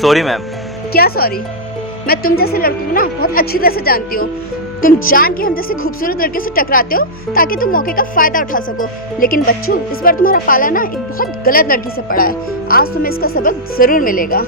Sorry ma'am. क्या sorry? मैं तुम जैसे लड़कों को ना बहुत अच्छी तरह से जानती हूँ। तुम जान के हम जैसे खूबसूरत लड़के से टकराते हो ताकि तुम मौके का फायदा उठा सको। लेकिन बच्चों, इस बार तुम्हारा पाला ना एक बहुत गलत लड़की से पड़ा है। आज तुम्हें इसका सबक जरूर मिलेगा।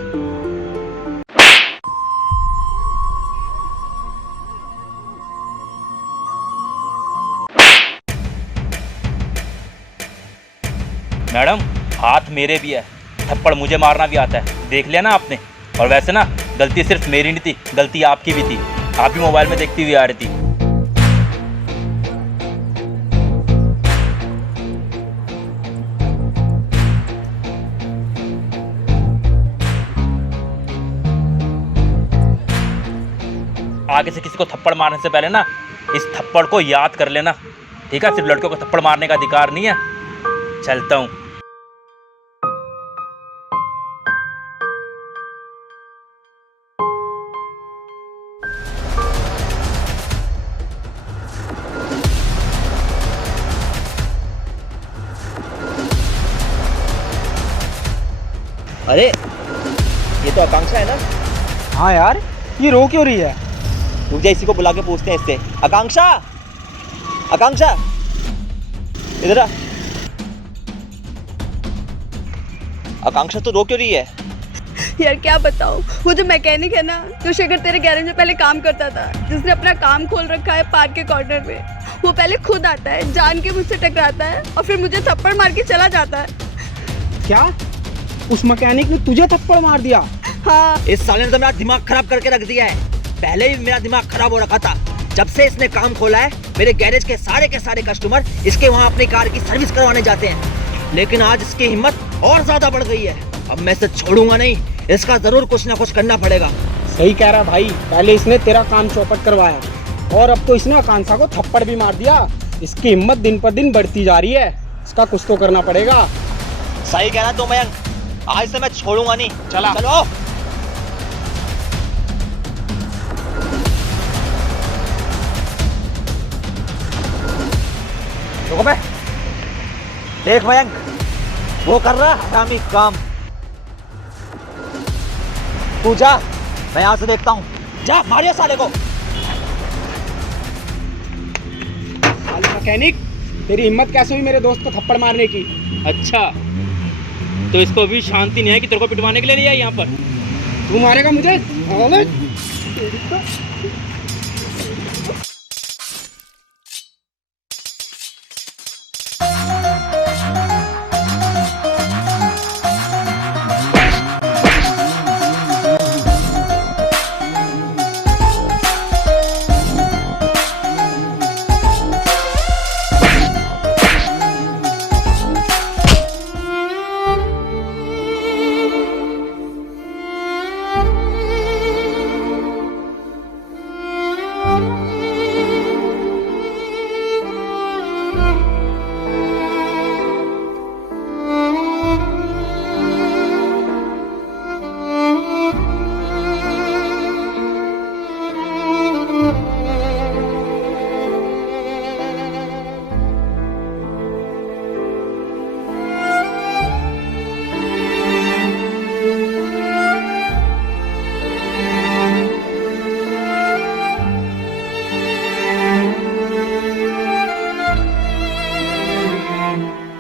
मैडम, हाथ मेरे भी है, थप्पड़ मुझे मारना भी आता है, देख लिया ना आपने। और वैसे ना, गलती सिर्फ मेरी नहीं थी, गलती आपकी भी थी। आप ही मोबाइल में देखती हुई आ रही थी। आगे से किसी को थप्पड़ मारने से पहले ना इस थप्पड़ को याद कर लेना, ठीक है? सिर्फ लड़कियों को थप्पड़ मारने का अधिकार नहीं है। चलता हूँ। अरे ये तो आकांक्षा है ना? हाँ यार, ये रो क्यों रही है? रुक जा, इसी को बुला के पूछते हैं इससे। आकांक्षा, आकांक्षा, इधर आ। आकांक्षा तो रो क्यों रही है? यार क्या बताऊँ, वो जो मैकेनिक है ना, जो शेखर तेरे गैरेज में पहले काम करता था, जिसने अपना काम खोल रखा है पार्क के कॉर्नर में, वो पहले खुद आता है, जान के मुझसे टकराता है और फिर मुझे थप्पड़ मार के चला जाता है। क्या? उस मैकेनिक ने तुझे थप्पड़ मार दिया? हाँ। इस साले ने तो मेरा दिमाग खराब करके रख दिया है। पहले ही मेरा दिमाग खराब हो रखा था। जब से इसने काम खोला है, मेरे गैरेज के सारे कस्टमर इसके वहाँ अपनी कार की सर्विस करवाने जाते हैं। लेकिन आज इसकी हिम्मत और ज्यादा बढ़ गई है। अब मैं इसे छोड़ूंगा नहीं, इसका जरूर कुछ ना कुछ करना पड़ेगा। सही कह रहा भाई, पहले इसने तेरा काम चौपट करवाया और अब तो इसने आकांक्षा को थप्पड़ भी मार दिया। इसकी हिम्मत दिन पर दिन बढ़ती जा रही है। इसका कुछ तो करना पड़ेगा। सही कहना तो मयंक, आज से मैं छोड़ूंगा नहीं। चला चलो। रुको बे। देख मयंक, वो कर रहा है हरामी काम। तू जा, मैं यहाँ से देखता हूँ। जा, मारियो साले को। साले मैकेनिक, तेरी हिम्मत कैसे हुई मेरे दोस्त को थप्पड़ मारने की? अच्छा, तो इसको भी शांति नहीं है कि तेरे को पिटवाने के लिए नहीं आई यहाँ पर? तू मारेगा मुझे?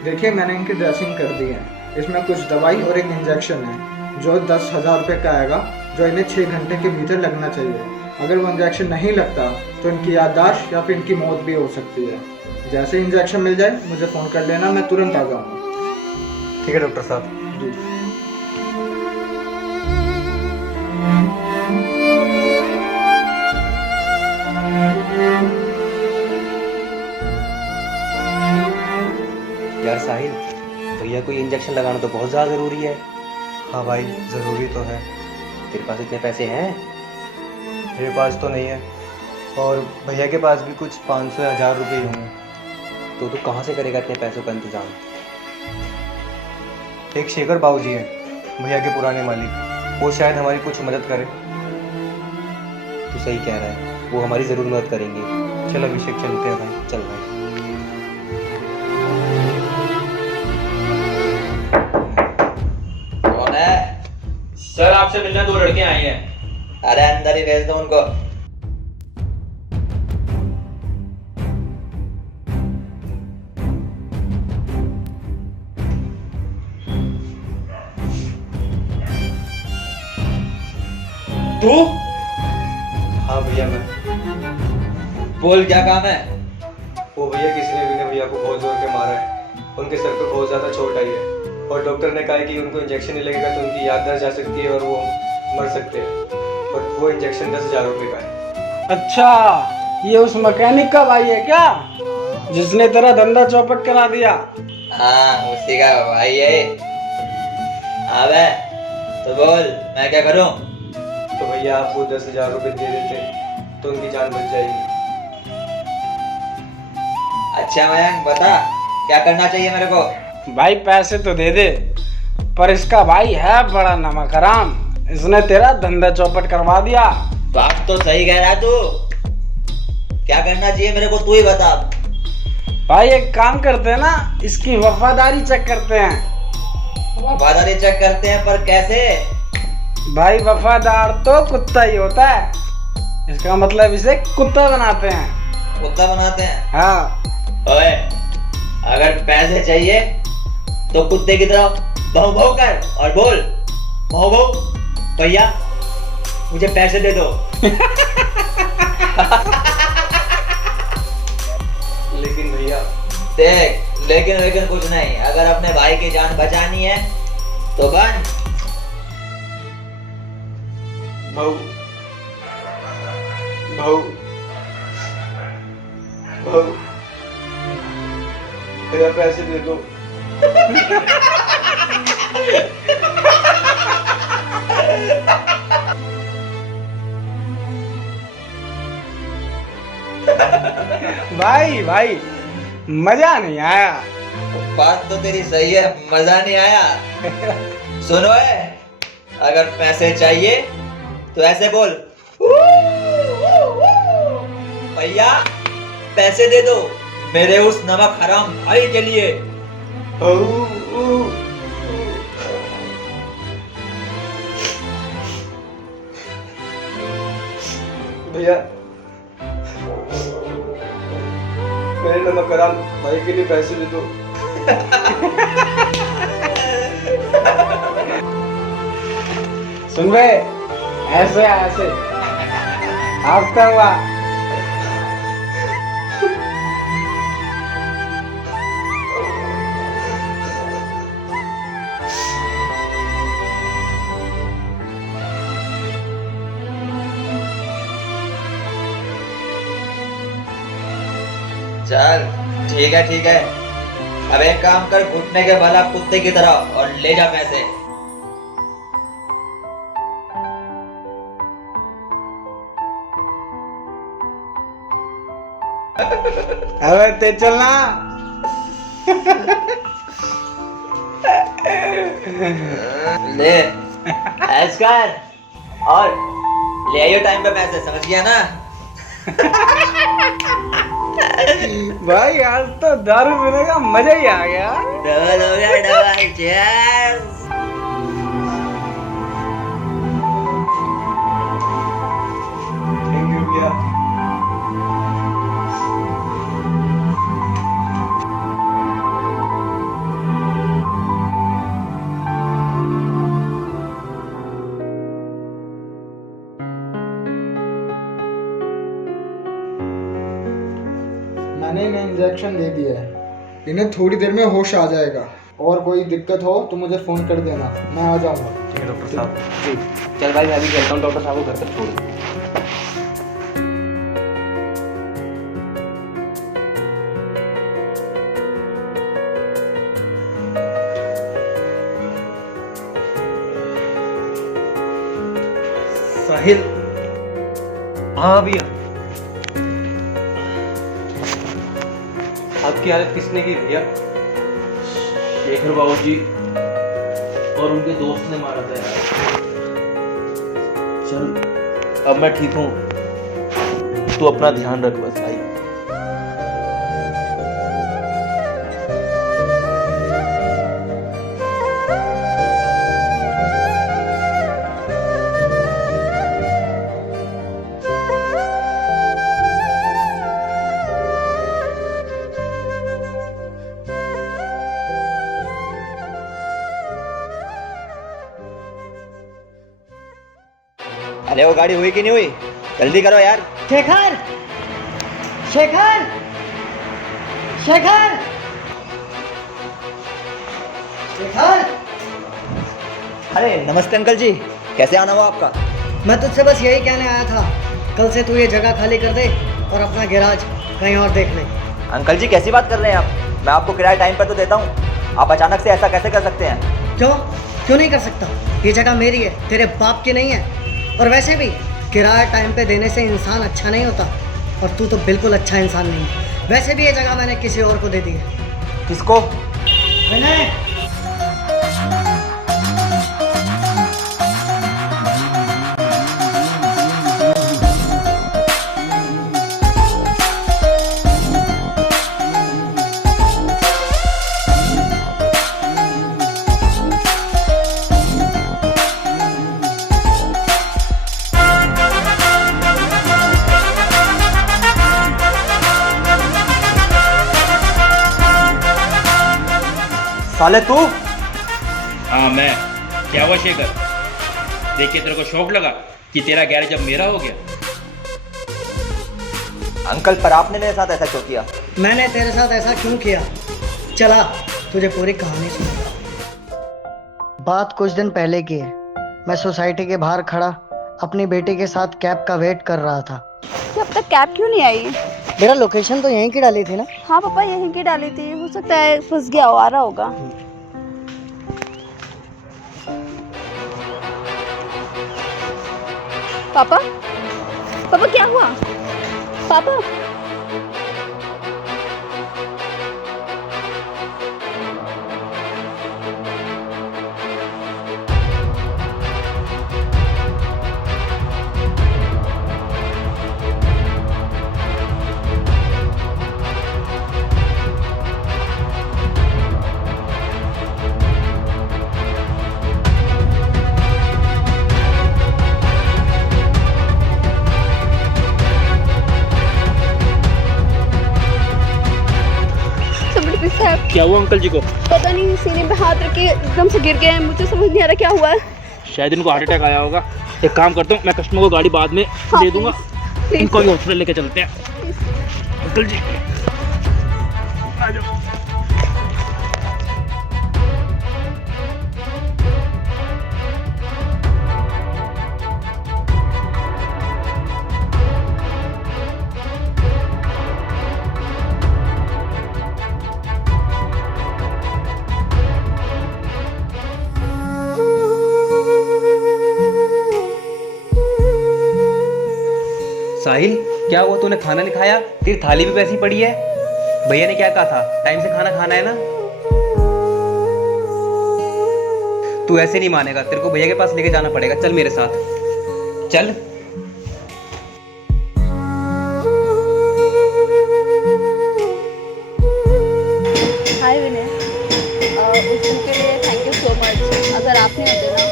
देखिए, मैंने इनकी ड्रेसिंग कर दी है। इसमें कुछ दवाई और एक इंजेक्शन है जो 10,000 रुपये का आएगा, जो इन्हें 6 घंटे के भीतर लगना चाहिए। अगर वो इंजेक्शन नहीं लगता तो इनकी याददाश्त या फिर इनकी मौत भी हो सकती है। जैसे इंजेक्शन मिल जाए मुझे फ़ोन कर लेना, मैं तुरंत आ जाऊँगा। ठीक है डॉक्टर साहब। जी। यार साहिल, भैया को ये इंजेक्शन लगाना तो बहुत ज़्यादा ज़रूरी है। हाँ भाई, ज़रूरी तो है। तेरे पास इतने पैसे हैं? मेरे पास तो नहीं है, और भैया के पास भी कुछ 500 या 1000 रुपये होंगे। तो तू कहाँ से करेगा इतने पैसों का इंतजाम? एक शेखर बाबूजी है, भैया के पुराने मालिक, वो शायद हमारी कुछ मदद करे। तू सही कह रहा है, वो हमारी ज़रूर मदद करेंगे। चल अभिषेक, चलते हैं भाई। चल भाई। सर, आप आपसे मिलने 2 लड़के आए हैं। अरे अंदर ही भेज दो उनको। तू? हाँ भैया मैं। बोल क्या काम है? वो भैया किसी ने भी भैया को बहुत जोर के मारा है। उनके सर पे बहुत ज़्यादा चोट आई है और डॉक्टर ने कहा है कि उनको इंजेक्शन नहीं लगेगा तो उनकी याददाश्त जा सकती है और वो मर सकते हैं। और वो इंजेक्शन 10,000 रुपये का है। अच्छा, ये उस मैकेनिक का भाई है क्या, जिसने तेरा धंधा चौपट करा दिया? हाँ उसी का भाई है। अबे तो बोल मैं क्या करूं? तो भैया आप वो 10,000 रुपये दे देते तो उनकी जान बच जाएगी। अच्छा मयंक बता क्या करना चाहिए मेरे को? भाई पैसे तो दे दे, पर इसका भाई है बड़ा नमक हराम, इसने तेरा धंधा चौपट करवा दिया। बात तो सही कह रहा है तू। क्या करना चाहिए मेरे को तू ही बता। भाई एक काम करते हैं ना, इसकी वफादारी चेक करते हैं। वफादारी चेक करते हैं पर कैसे? भाई वफादार तो कुत्ता ही होता है, इसका मतलब इसे कुत्ता बनाते हैं। कुत्ता बनाते हैं? हाँ। ओए अगर पैसे चाहिए तो कुत्ते की तरह भौं भौं कर और बोल भौं भौं भैया मुझे पैसे दे दो। लेकिन भैया देख लेकिन कुछ नहीं, अगर अपने भाई की जान बचानी है तो बन। भाऊ भाऊ भाऊ भैया पैसे दे दो। भाई भाई मजा नहीं आया। बात तो तेरी सही है, मजा नहीं आया। सुनो है, अगर पैसे चाहिए तो ऐसे बोल भैया पैसे दे दो मेरे उस नमक हराम भाई के लिए। भैया मेरे नमक हराम भाई के लिए पैसे दे दो। सुन बे, ऐसे ऐसे आपका हुआ। चल ठीक है। अब एक काम कर, घुटने के बल आप कुत्ते की तरह और ले जा पैसे। अबे ते चलना। ले ऐश कर और ले आइयो टाइम पे पैसे, समझ गया ना? भाई आज तो दारू पीने का मजा ही आ गया। डबल हो गया डबल। चीयर्स। थैंक यू भैया। मैंने इन्हें इंजेक्शन दे दिया है, इन्हें थोड़ी देर में होश आ जाएगा। और कोई दिक्कत हो तो मुझे फ़ोन कर देना, मैं आ जाऊँगा। ठीक है डॉक्टर साहब। जी चल भाई मैं भी चलता हूँ, डॉक्टर साहब को घर तक छोड़। साहिल। हाँ भैया। आपकी हालत किसने की भैया? शेखर बाबूजी और उनके दोस्त ने मारा था यार। चल अब मैं ठीक हूँ, तू अपना ध्यान रख बस भाई। अरे वो गाड़ी हुई कि नहीं हुई? जल्दी करो यार। शेखर, शेखर, शेखर, शेखर। अरे नमस्ते अंकल जी, कैसे आना हुआ आपका? मैं तुझसे बस यही कहने आया था, कल से तू ये जगह खाली कर दे और अपना गैराज कहीं और देख ले। अंकल जी कैसी बात कर रहे हैं आप? मैं आपको किराया टाइम पर तो देता हूँ, आप अचानक से ऐसा कैसे कर सकते हैं? क्यों नहीं कर सकता? ये जगह मेरी है, तेरे बाप की नहीं है। और वैसे भी किराया टाइम पे देने से इंसान अच्छा नहीं होता, और तू तो बिल्कुल अच्छा इंसान नहीं है। वैसे भी ये जगह मैंने किसी और को दे दी है। किसको? मैंने। साले तू? हाँ मैं। क्या हुआ शेखर? देख के तेरे को शौक लगा कि तेरा गैरेज अब मेरा हो गया? अंकल पर आपने मेरे साथ ऐसा क्यों किया? मैंने तेरे साथ ऐसा क्यों किया? चला तुझे पूरी कहानी सुना। बात कुछ दिन पहले की है। मैं सोसाइटी के बाहर खड़ा अपनी बेटी के साथ कैब का वेट कर रहा था। तो अब तक कैब क्यों नहीं आई? मेरा लोकेशन तो यहीं की डाली थी ना। हाँ पापा, यहीं की डाली थी, हो सकता है फंस गया हो, आ रहा होगा। पापा, पापा क्या हुआ? पापा, क्या हुआ अंकल जी को? पता नहीं, सीने पे हाथ रख के एकदम से गिर गए हैं। मुझे समझ नहीं आ रहा क्या हुआ है। शायद इनको हार्ट अटैक आया होगा। एक काम करता हूँ, मैं कस्टमर को गाड़ी बाद में दे दूंगा, इनको भी हॉस्पिटल लेके चलते हैं। अंकल जी आ जाओ। साहिल, क्या हुआ? तूने खाना नहीं खाया? तेरी थाली भी वैसी पड़ी है। भैया ने क्या कहा था? टाइम से खाना खाना है ना। तू ऐसे नहीं मानेगा, तेरे को भैया के पास लेके जाना पड़ेगा। चल मेरे साथ चल। हाय विनय, उस दिन के लिए थैंक यू सो मच। अगर आप नहीं होते ना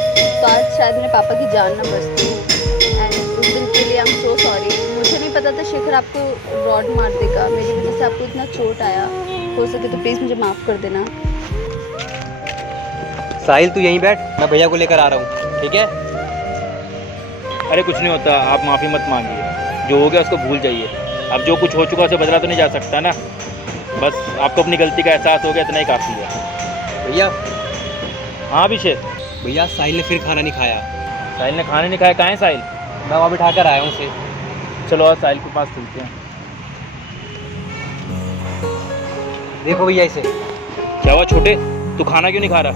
तो आज शायद मेरे पापा की जान ना बचती। एंड उस दिन के लिए आई एम सो सॉरी। मुझे नहीं पता था शेखर आपको रॉड मार देगा, मेरी वजह से आपको इतना चोट आया। हो सके तो प्लीज़ मुझे माफ़ कर देना। साहिल तू यहीं बैठ, मैं भैया को लेकर आ रहा हूँ, ठीक है? अरे कुछ नहीं होता, आप माफ़ी मत मांगिए। जो हो गया उसको भूल जाइए। अब जो कुछ हो चुका उसे बदला तो नहीं जा सकता ना। बस आपको अपनी गलती का एहसास हो गया, इतना ही काफ़ी है। भैया। हाँ अभिषेक। भैया साहिल ने फिर खाना नहीं खाया। साहिल ने खाना नहीं खाया? कहाँ है साहिल? मैं वहाँ बिठा कर आया हूँ उसे। चलो आज साहिल के पास चलते हैं। देखो भैया इसे। क्या हुआ छोटे, तू खाना क्यों नहीं खा रहा?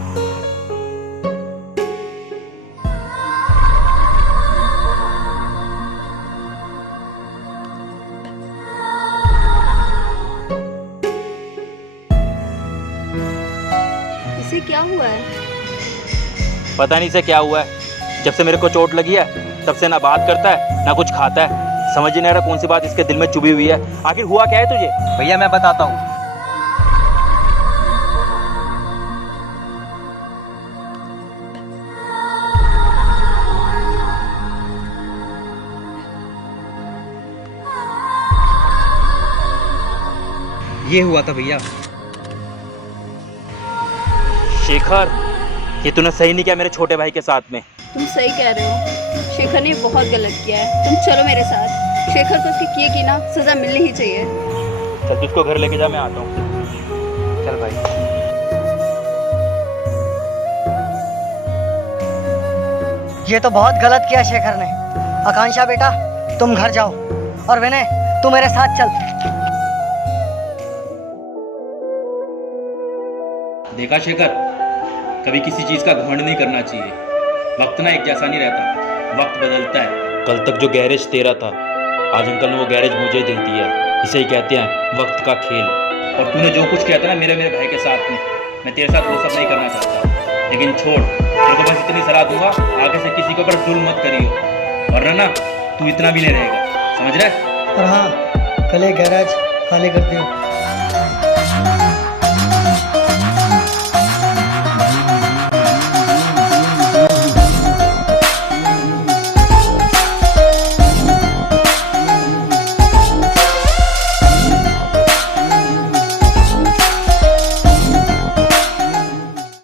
इसे क्या हुआ है? पता नहीं इसे क्या हुआ है। जब से मेरे को चोट लगी है तब से ना बात करता है ना कुछ खाता है। समझ नहीं आ रहा कौन सी बात इसके दिल में चुभी हुई है। आखिर हुआ क्या है तुझे? भैया मैं बताता हूँ। ये हुआ था भैया। शेखर, ये तूने सही नहीं किया मेरे छोटे भाई के साथ में। तुम सही कह रहे हो, शेखर ने बहुत गलत किया है। तुम चलो मेरे साथ, शेखर को उसके किए की ना सजा मिलनी ही चाहिए। चल तू उसको घर लेके जा, मैं आता हूँ। चल भाई। ये तो बहुत गलत किया शेखर ने। आकांक्षा बेटा, तुम घर जाओ, और विनय तू मेरे साथ चल। देखा शेखर, कभी किसी चीज़ का घमंड नहीं करना चाहिए। वक्त ना एक जैसा नहीं रहता, वक्त बदलता है। कल तक जो गैरेज तेरा था, आज अंकल ने वो गैरेज मुझे दे दिया है। इसे ही कहते हैं वक्त का खेल। और तूने जो कुछ किया था ना मेरे भाई के साथ में, मैं तेरे साथ वो सब नहीं करना चाहता। लेकिन छोड़, तेरे को बस इतनी सलाह दूंगा, आगे से किसी के ऊपर जुल्म मत करियो, वरना ना तू इतना भी नहीं रहेगा, समझ रहा है? और हाँ, कल ये गैराज खाली कर दियो।